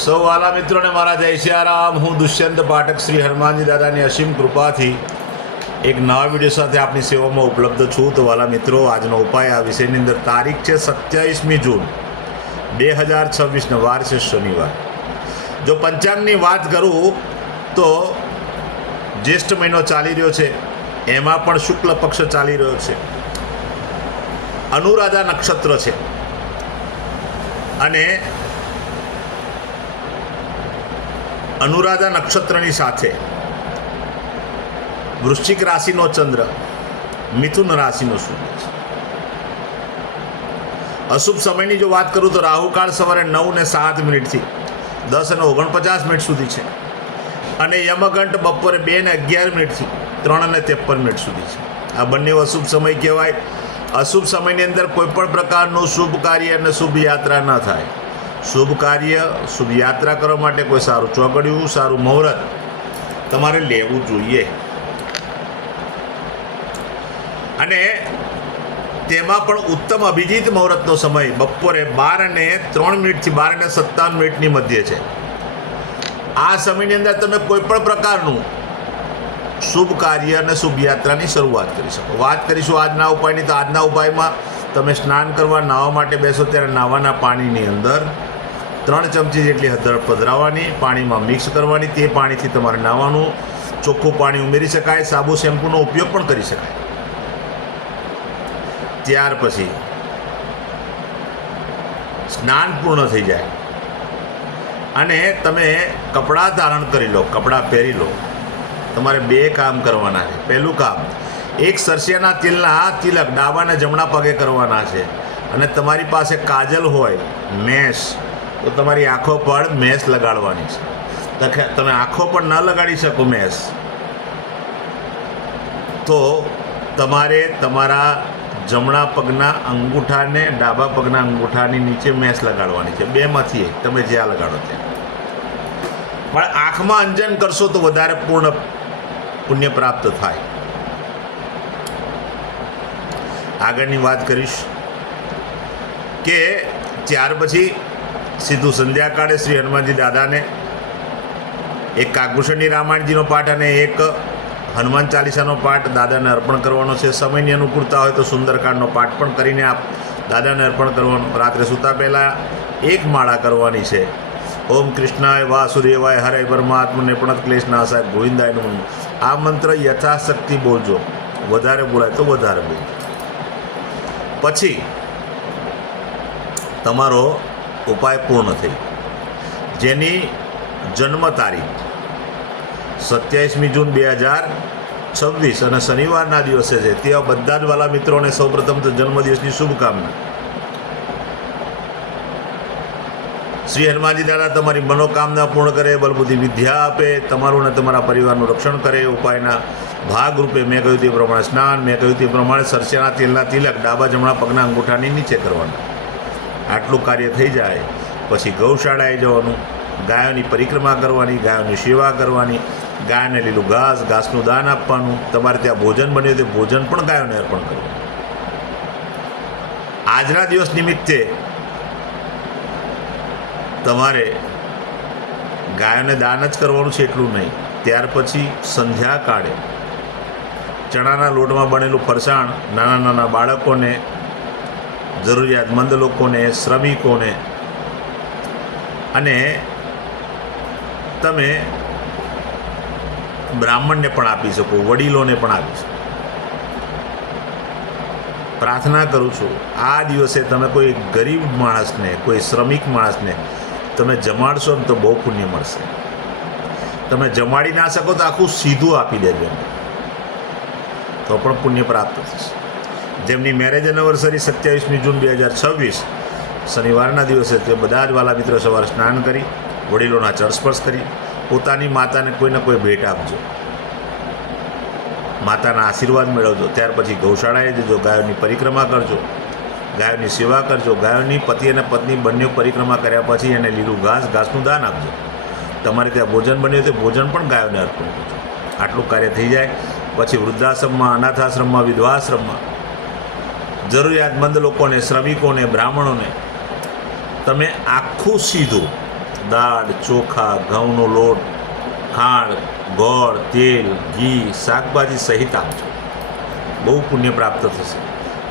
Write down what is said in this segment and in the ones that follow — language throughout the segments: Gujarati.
સૌ વાલા મિત્રોને મારા જય સિયારામ. હું દુષ્યંત પાઠક શ્રી હનુમાનજી દાદાની અસીમ કૃપાથી એક નવા વિડીયો સાથે આપની સેવામાં ઉપલબ્ધ છું. તો વાલા મિત્રો, આજનો ઉપાય આ વિષયની અંદર તારીખ છે 27મી જૂન 2026, વાર છે શનિવાર. જો પંચાંગની વાત કરું તો જ્યેષ્ઠ મહિનો ચાલી રહ્યો છે, એમાં પણ શુક્લ પક્ષ ચાલી રહ્યો છે, અનુરાધા નક્ષત્ર છે અને અનુરાધા નક્ષત્રની સાથે વૃશ્ચિક રાશિનો ચંદ્ર, મિથુન રાશિનો સૂર્ય છે. અશુભ સમયની જો વાત કરું તો રાહુકાળ સવારે 9:07 10:49 સુધી છે અને યમઘંટ બપોરે 2:11 3:53 સુધી છે. આ બંને અશુભ સમય કહેવાય. અશુભ સમયની અંદર કોઈ પણ પ્રકારનું શુભ કાર્ય અને શુભ યાત્રા ન થાય. શુભ કાર્ય, શુભ યાત્રા કરવા માટે કોઈ સારું ચોગડિયું, સારું મુહૂર્ત તમારે લેવું જોઈએ. અને તેમાં પણ ઉત્તમ અભિજીત મુહૂર્તનો સમય બપોરે 12:03 થી 12:57 મધ્ય છે. આ સમયની અંદર તમે કોઈ પણ પ્રકારનું શુભ કાર્ય અને શુભ યાત્રાની શરૂઆત કરી શકો. વાત કરીશું આજના ઉપાયની. તો આજના ઉપાયમાં તમે સ્નાન કરવા, નાહવા માટે બેસો ત્યારે નાહવાના પાણીની અંદર 3 ચમચી જેટલી હળદર પધરાવવાની, પાણીમાં મિક્સ કરવાની. તે પાણીથી તમારે નાહવાનું. ચોખ્ખું પાણી ઉમેરી શકાય, સાબુ શેમ્પૂનો ઉપયોગ પણ કરી શકાય. ત્યાર પછી સ્નાન પૂર્ણ થઈ જાય અને તમે કપડાં ધારણ કરી લો, કપડાં પહેરી લો. તમારે 2 કામ કરવાના છે. પહેલું કામ, એક સરસિયાના તેલના તિલક ડાબા અને જમણા પગે કરવાના છે. અને તમારી પાસે કાજલ હોય, મેશ, તો તમારી આંખો પર મેશ લગાડવાની છે. તમે આંખો પર ન લગાડી શકો મેશ, તો તમારે તમારા જમણા પગના અંગૂઠાને ડાબા પગના અંગૂઠાની નીચે મેશ લગાડવાની છે. 2માંથી એક, તમે જ્યાં લગાડો ત્યાં. પણ આંખમાં અંજન કરશો તો વધારે પૂર્ણ પુણ્ય પ્રાપ્ત થાય. આગળની વાત કરીશ કે ત્યાર પછી સીધું સંધ્યાકાળે શ્રી હનુમાનજી દાદાને એક કાગભૂષણની રામાયણજીનો પાઠ અને એક હનુમાન ચાલીસાનો પાઠ દાદાને અર્પણ કરવાનો છે. સમયની અનુકૂળતા હોય તો સુંદરકાંડનો પાઠ પણ કરીને દાદાને અર્પણ કરવાનો. રાત્રે સૂતા પહેલાં 1 માળા કરવાની છે. ઓમ કૃષ્ણાય વાસુદેવાય હરે પરમાત્મને પણ ક્લેશ નાશાય ગોવિંદાય નમઃ. આ મંત્ર યથાશક્તિ બોલજો. વધારે બોલાય તો વધારે બોલજો. પછી તમારો ઉપાય પૂર્ણ થઈ. જેની જન્મ તારીખ 27મી જૂન 2026 અને શનિવારના દિવસે છે, તેવા બધા જ વાલા મિત્રોને સૌપ્રથમ તો જન્મદિવસની શુભકામના. શ્રી હનુમાનજી દાદા તમારી મનોકામના પૂર્ણ કરે, બલબુદ્ધિ વિદ્યા આપે, તમારું અને તમારા પરિવારનું રક્ષણ કરે. ઉપાયના ભાગરૂપે મેં કહ્યું તે પ્રમાણે સ્નાન, મેં કહ્યું તે પ્રમાણે સરસિયાના તેલના તિલક ડાબા જમણા પગના અંગૂઠાની નીચે કરવાના. આટલું કાર્ય થઈ જાય પછી ગૌશાળાએ જવાનું, ગાયોની પરિક્રમા કરવાની, ગાયોની સેવા કરવાની, ગાયને લીલું ઘાસનું દાન આપવાનું. તમારે ત્યાં ભોજન બન્યું તે ભોજન પણ ગાયોને અર્પણ કરવું. આજના દિવસ નિમિત્તે તમારે ગાયોને દાન જ કરવાનું છે, એટલું નહીં. ત્યાર પછી સંધ્યાકાળે ચણાના લોટમાં બનેલું ફરસાણ નાના નાના બાળકોને, જરૂરિયાતમંદ લોકોને, શ્રમિકોને અને તમે બ્રાહ્મણને પણ આપી શકો, વડીલોને પણ આપી શકો. પ્રાર્થના કરું છું આ દિવસે તમે કોઈ ગરીબ માણસને, કોઈ શ્રમિક માણસને તમે જમાડશો ને તો બહુ પુણ્ય મળશે. તમે જમાડી ના શકો તો આખું સીધું આપી દેજો, તો પણ પુણ્ય પ્રાપ્ત થશે. જેમની મેરેજ એનિવર્સરી 27મી જૂન 2026 શનિવારના દિવસે તે બધા જ વાલા મિત્રો સવારે સ્નાન કરી, વડીલોના ચરણ સ્પર્શ કરી, પોતાની માતાને કોઈને કોઈ ભેટ આપજો, માતાના આશીર્વાદ મેળવજો. ત્યાર પછી ગૌશાળાએ જજો, ગાયોની પરિક્રમા કરજો, ગાયોની સેવા કરજો. ગાયોની પતિ અને પત્ની બંને પરિક્રમા કર્યા પછી એને લીલું ઘાસનું દાન આપજો. તમારે ત્યાં ભોજન બન્યું તે ભોજન પણ ગાયોને અર્પણ કરજો. આટલું કાર્ય થઈ જાય પછી વૃદ્ધાશ્રમમાં, અનાથાશ્રમમાં, વિધવાશ્રમમાં જરૂરિયાતમંદ લોકોને, શ્રમિકોને, બ્રાહ્મણોને તમે આખું સીધું દાળ, ચોખા, ઘઉંનો લોટ, ખાંડ, ગોળ, તેલ, ઘી, શાકભાજી સહિત આપજો. બહુ પુણ્ય પ્રાપ્ત થશે.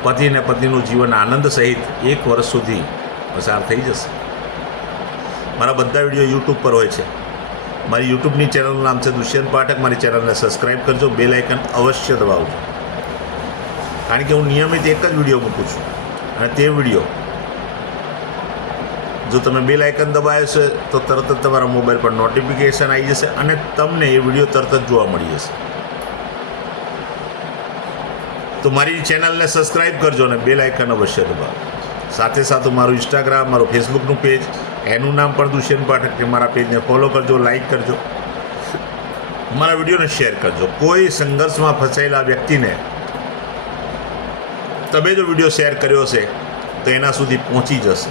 પતિ અને પત્નીનું જીવન આનંદ સહિત 1 વર્ષ સુધી પસાર થઈ જશે. મારા બધા વિડીયો યુટ્યુબ પર હોય છે. મારી યુટ્યુબની ચેનલનું નામ છે દુષ્યંત પાઠક. મારી ચેનલને સબસ્ક્રાઈબ કરજો, બેલ આઇકન અવશ્ય દબાવજો, કારણ કે હું નિયમિત એક જ વિડીયો મૂકું છું. અને તે વિડીયો જો તમે બેલ આઇકન દબાવ્યો છે તો તરત જ તમારા મોબાઈલ પર નોટિફિકેશન આવી જશે અને તમને એ વિડીયો તરત જ જોવા મળી જશે. તો મારી ચેનલને સબસ્ક્રાઈબ કરજો અને બેલ આઇકન અવશ્ય દબાવો. સાથે સાથે મારું ઇન્સ્ટાગ્રામ, મારું ફેસબુકનું પેજ, એનું નામ પણ દુષ્યંત પાઠક છે. મારા પેજને ફોલો કરજો, લાઈક કરજો, મારા વિડીયોને શેર કરજો. કોઈ સંઘર્ષમાં ફસાયેલા વ્યક્તિને તમે જો વિડીયો શેર કર્યો છે તો એના સુધી પહોંચી જશે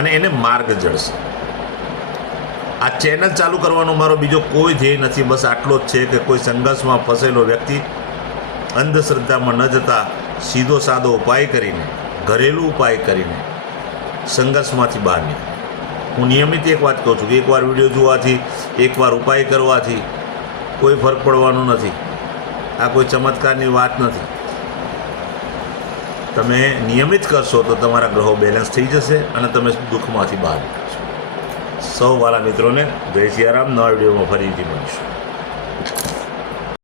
અને એને માર્ગ જળશે. આ ચેનલ ચાલુ કરવાનો મારો બીજો કોઈ ધ્યેય નથી. બસ આટલો જ છે કે કોઈ સંઘર્ષમાં ફસાયેલો વ્યક્તિ અંધશ્રદ્ધામાં ન જતા સીધો સાદો ઉપાય કરીને, ઘરેલું ઉપાય કરીને સંઘર્ષમાંથી બહાર નીકળે. હું નિયમિત એક વાત કહું છું કે એકવાર વિડીયો જોવાથી, એકવાર ઉપાય કરવાથી કોઈ ફરક પડવાનો નથી. આ કોઈ ચમત્કારની વાત નથી. તમે નિયમિત કરશો તો તમારા ગ્રહો બેલેન્સ થઈ જશે અને તમે દુઃખમાંથી બહાર નીકળશો. સૌ વાલા મિત્રોને જય સિયારામ. નવા વિડીયોમાં ફરીથી મળીશું.